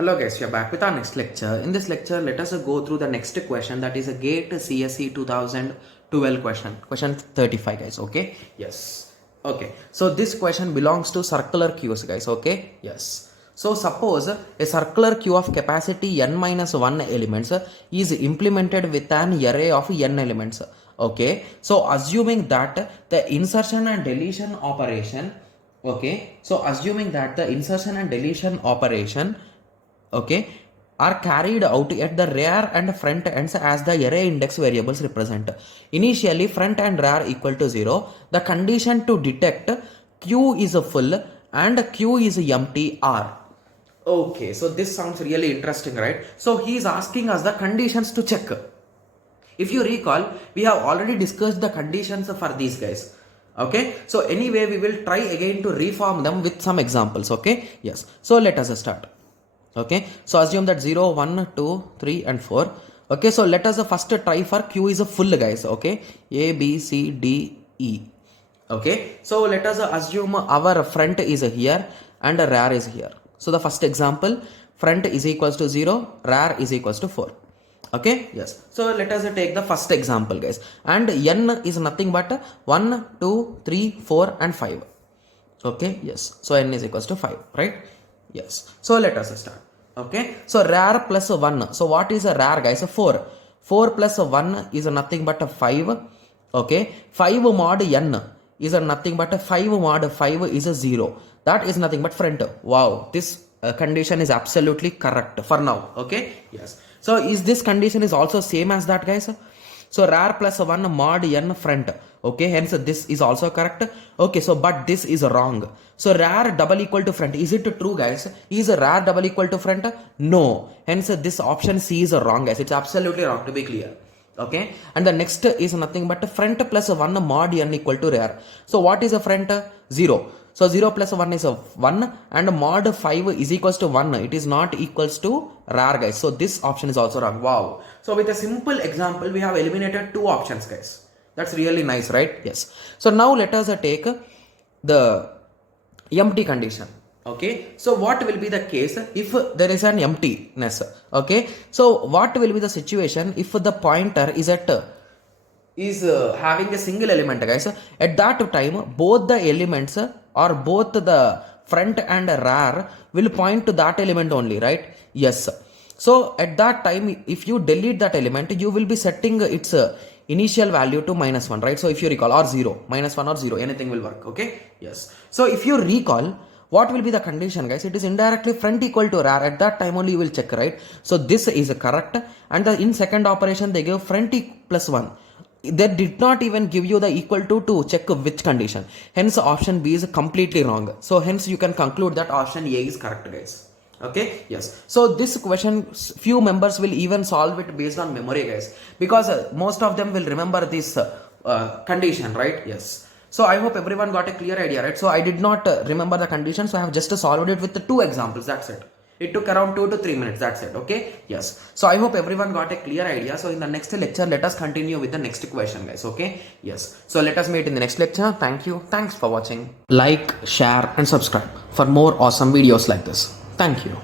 Hello guys, we are back with our next lecture. In this lecture, let us go through the next question, that is a GATE CSE 2012 question 35 guys, okay? Yes. Okay, so this question belongs to circular queues guys, okay? Yes. So suppose a circular queue of capacity n minus 1 elements is implemented with an array of n elements, okay? So assuming that the insertion and deletion operation, okay? So assuming that the insertion and deletion operation, okay, are carried out at the rear and front ends as the array index variables represent. Initially front and rear equal to 0. The condition to detect Q is full and Q is empty are. Okay, so this sounds really interesting, right? So he is asking us the conditions to check. If you recall, we have already discussed the conditions for these guys. Okay, so anyway, we will try again to reform them with some examples. Okay, yes. So let us start. Okay, so assume that 0, 1, 2, 3 and 4. Okay, so let us first try for Q is a full guys. Okay, A, B, C, D, E. Okay, so let us assume our front is here and rear is here. So the first example, front is equals to 0, rear is equals to 4. Okay, yes. So let us take the first example guys, and n is nothing but 1, 2, 3, 4 and 5. Okay, yes. So n is equals to 5, right? Yes. So let us start. Okay. So rear plus 1. So what is a rear guys? 4. 4 plus 1 is nothing but 5. Okay. 5 mod n is nothing but 5 mod 5 is 0. That is nothing but front. Wow. This condition is absolutely correct for now. Okay. Yes. So is this condition is also same as that guys? So rear plus 1 mod n front. Okay, hence this is also correct. Okay, so but this is wrong. So rear double equal to front. Is it true guys? Is rear double equal to front? No. Hence this option C is wrong guys. It's absolutely wrong, to be clear. Okay, and the next is nothing but front plus 1 mod n equal to rear. So what is a front? 0. So 0 plus 1 is 1 and mod 5 is equals to 1. It is not equals to rear guys. So this option is also wrong. Wow. So with a simple example, we have eliminated 2 options guys. That's really nice, right? Yes. So now let us take the empty condition. Okay. So what will be the case if there is an emptiness? Okay. So what will be the situation if the pointer is at having a single element guys? At that time, both the elements or both the front and rear will point to that element only, right? Yes. So at that time, if you delete that element, you will be setting its initial value to -1, right? So if you recall, or 0, -1 or 0, anything will work. Okay. Yes. So if you recall, what will be the condition guys? It is indirectly front equal to rear. At that time only you will check, right? So this is correct. And in second operation they give front plus 1. They did not even give you the equal to check which condition. Hence option B is completely wrong. So hence you can conclude that option A is correct guys. Okay, yes. So this question, few members will even solve it based on memory guys, because most of them will remember this condition, right? Yes. So I hope everyone got a clear idea, right? So I did not remember the condition, so I have just solved it with the 2 examples. That's it. It took around 2 to 3 minutes. That's it. Okay. Yes. So I hope everyone got a clear idea. So in the next lecture, let us continue with the next question guys. Okay. Yes. So let us meet in the next lecture. Thank you. Thanks for watching. Like, share and subscribe for more awesome videos like this. Thank you.